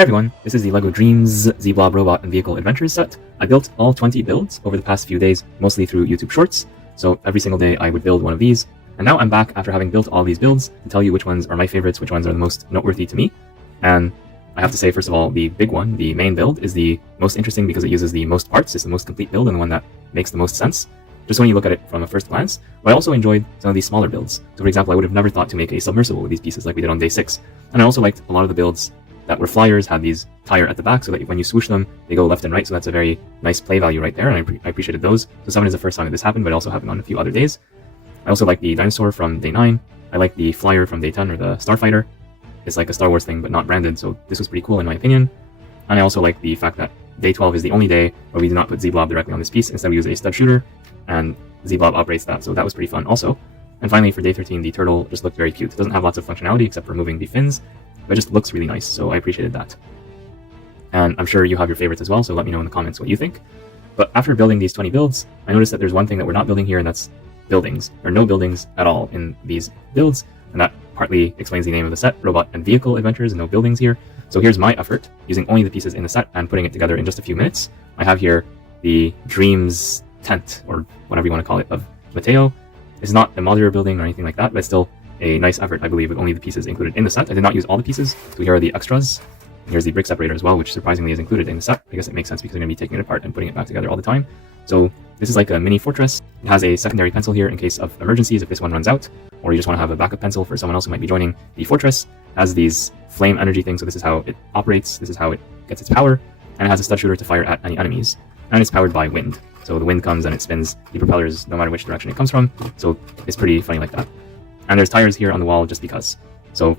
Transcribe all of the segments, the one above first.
Hey everyone, this is the LEGO Dreamzzz Z-Blob Robot and Vehicle Adventures set. I built all 20 builds over the past few days, mostly through YouTube Shorts, so every single day I would build one of these. And now I'm back after having built all these builds to tell you which ones are my favorites, which ones are the most noteworthy to me. And I have to say, first of all, the big one, the main build, is the most interesting because it uses the most parts. It's the most complete build and the one that makes the most sense, just when you look at it from a first glance. But I also enjoyed some of these smaller builds. So for example, I would have never thought to make a submersible with these pieces like we did on day 6. And I also liked a lot of the builds that were flyers, had these tire at the back so that when you swoosh them, they go left and right, so that's a very nice play value right there, and I appreciated those. So 7 is the first time that this happened, but it also happened on a few other days. I also like the dinosaur from day 9. I like the flyer from day 10, or the starfighter. It's like a Star Wars thing, but not branded, so this was pretty cool in my opinion. And I also like the fact that day 12 is the only day where we do not put Z-Blob directly on this piece. Instead we use a stud shooter, and Z-Blob operates that, so that was pretty fun also. And finally, for day 13, the turtle just looked very cute. It doesn't have lots of functionality except for moving the fins, but it just looks really nice, so I appreciated that. And I'm sure you have your favorites as well, so let me know in the comments what you think. But after building these 20 builds, I noticed that there's one thing that we're not building here, and that's buildings. There are no buildings at all in these builds, and that partly explains the name of the set, Robot and Vehicle Adventures, and no buildings here. So here's my effort, using only the pieces in the set and putting it together in just a few minutes. I have here the Dreamzzz tent, or whatever you want to call it, of Mateo. It's not a modular building or anything like that, but it's still a nice effort, I believe, with only the pieces included in the set. I did not use all the pieces, so here are the extras. Here's the brick separator as well, which surprisingly is included in the set. I guess it makes sense because I'm going to be taking it apart and putting it back together all the time. So this is like a mini fortress. It has a secondary pencil here in case of emergencies if this one runs out, or you just want to have a backup pencil for someone else who might be joining the fortress. It has these flame energy things, so this is how it operates, this is how it gets its power, and it has a stud shooter to fire at any enemies. And it's powered by wind. So the wind comes and it spins the propellers no matter which direction it comes from, so it's pretty funny like that. And there's tires here on the wall just because. So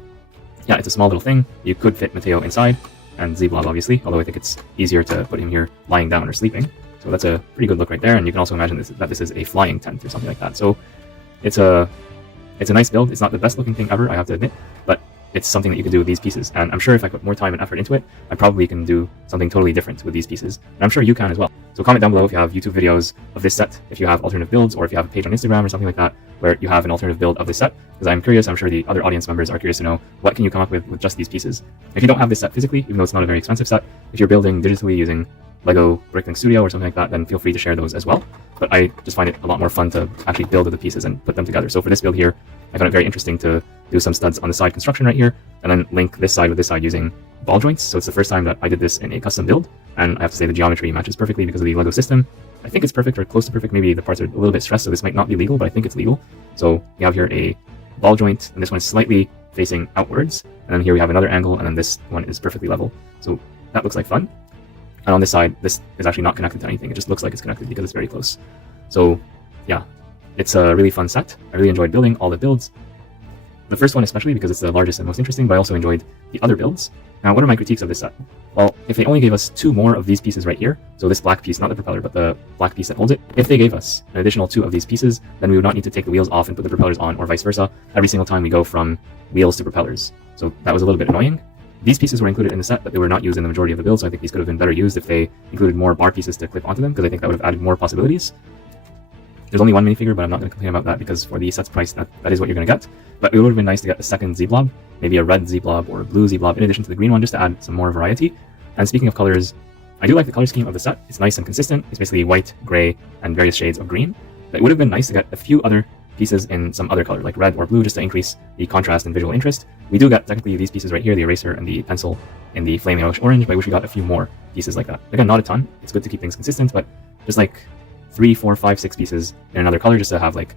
yeah, it's a small little thing. You could fit Mateo inside, and Z-Blob obviously, although I think it's easier to put him here lying down or sleeping. So that's a pretty good look right there, and you can also imagine that this is a flying tent or something like that. So it's a nice build. It's not the best looking thing ever, I have to admit, but it's something that you can do with these pieces. And I'm sure if I put more time and effort into it, I probably can do something totally different with these pieces. And I'm sure you can as well. So comment down below if you have YouTube videos of this set, if you have alternative builds, or if you have a page on Instagram or something like that where you have an alternative build of this set, because I'm curious. I'm sure the other audience members are curious to know what can you come up with just these pieces. If you don't have this set physically, even though it's not a very expensive set, if you're building digitally using LEGO Bricklink Studio or something like that, then feel free to share those as well. But I just find it a lot more fun to actually build the pieces and put them together. So for this build here, I found it very interesting to do some studs on the side construction right here, and then link this side with this side using ball joints. So it's the first time that I did this in a custom build, and I have to say the geometry matches perfectly because of the LEGO system. I think it's perfect or close to perfect. Maybe the parts are a little bit stressed, so this might not be legal, but I think it's legal. So we have here a ball joint, and this one is slightly facing outwards, and then here we have another angle, and then this one is perfectly level. So that looks like fun. And on this side, this is actually not connected to anything. It just looks like it's connected because it's very close. So yeah, it's a really fun set. I really enjoyed building all the builds. The first one especially because it's the largest and most interesting, but I also enjoyed the other builds. Now, what are my critiques of this set? Well, if they only gave us 2 more of these pieces right here, so this black piece, not the propeller, but the black piece that holds it, if they gave us an additional 2 of these pieces, then we would not need to take the wheels off and put the propellers on, or vice versa, every single time we go from wheels to propellers. So that was a little bit annoying. These pieces were included in the set, but they were not used in the majority of the build, so I think these could have been better used if they included more bar pieces to clip onto them, because I think that would have added more possibilities. There's only one minifigure, but I'm not going to complain about that because for the set's price, that is what you're going to get. But it would have been nice to get a second Z-Blob, maybe a red Z-Blob or a blue Z-Blob in addition to the green one, just to add some more variety. And speaking of colors, I do like the color scheme of the set. It's nice and consistent. It's basically white, gray, and various shades of green. But it would have been nice to get a few other pieces in some other color, like red or blue, just to increase the contrast and visual interest. We do get technically these pieces right here, the eraser and the pencil in the flame yellowish orange, but I wish we got a few more pieces like that. Again, not a ton. It's good to keep things consistent, but just like 3, 4, 5, 6 pieces in another color, just to have like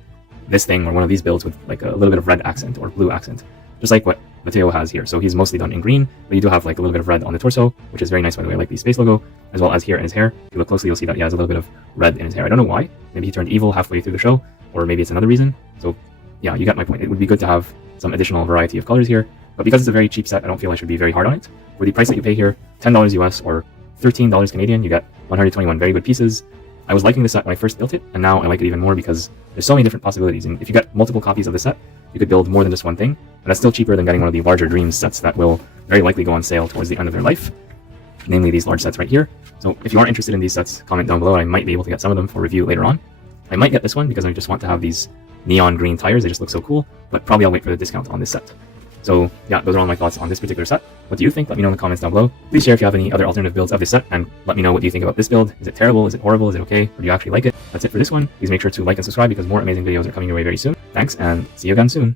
this thing or one of these builds with like a little bit of red accent or blue accent, just like what Mateo has here. So he's mostly done in green, but you do have like a little bit of red on the torso, which is very nice, by the way. I like the space logo, as well as here in his hair. If you look closely, you'll see that he has a little bit of red in his hair. I don't know why. Maybe he turned evil halfway through the show, or maybe it's another reason. So yeah, you get my point. It would be good to have some additional variety of colors here, but because it's a very cheap set, I don't feel I should be very hard on it. For the price that you pay here, $10 US or $13 Canadian, you get 121 very good pieces. I was liking the set when I first built it, and now I like it even more because there's so many different possibilities. And if you get multiple copies of the set, you could build more than just one thing, and that's still cheaper than getting one of the larger Dreamzzz sets that will very likely go on sale towards the end of their life, namely these large sets right here. So if you are interested in these sets, comment down below, and I might be able to get some of them for review later on. I might get this one because I just want to have these neon green tires. They just look so cool, but probably I'll wait for the discount on this set. So yeah, those are all my thoughts on this particular set. What do you think? Let me know in the comments down below. Please share if you have any other alternative builds of this set, and let me know what you think about this build. Is it terrible? Is it horrible? Is it okay? Or do you actually like it? That's it for this one. Please make sure to like and subscribe because more amazing videos are coming your way very soon. Thanks, and see you again soon.